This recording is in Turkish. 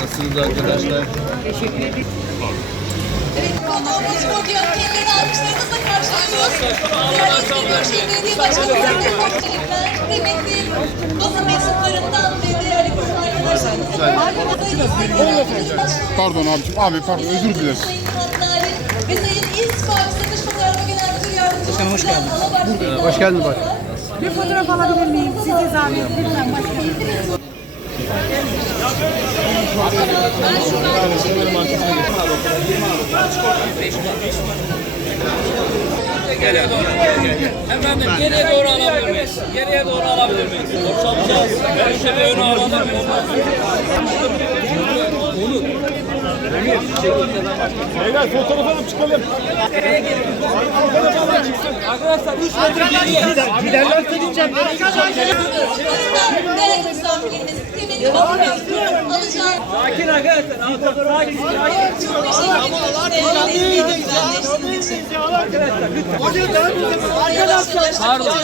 Nasılsınız arkadaşlar? Teşekkür ederim. Konuğumuz bugün kendilerini alkışlarınızla karşılıyoruz. Ziyaretçi Büyükşehir Belediye Başkanı Sayın Bahçeliler, kıymetli basın mensupları. Pardon abicim, abi pardon, özür dileriz. Ve Sayın İSPAK Satış Pazarlama Genel Müdür Yardımcısı hoş geldiniz. Hoş geldin bak. Bir fotoğraf alabilir miyim? Size zahmet lütfen başkanım. Efendim geriye doğru alabilir miyiz? Geriye doğru alabilir miyiz? Boşaltacağız. Ben şöyle öne alalım. Beyler fotoğraf alıp çıkalım. Arkadaşlar 3 metre geriye. Giderler gidince Değerli misafirlerimiz, kıymetli basın mensupları alacağı Sakin arkadaşlar. Sakin. Sakin. çok teşekkür için. Arkadaşlar lütfen. Arkadaşlar, pardon.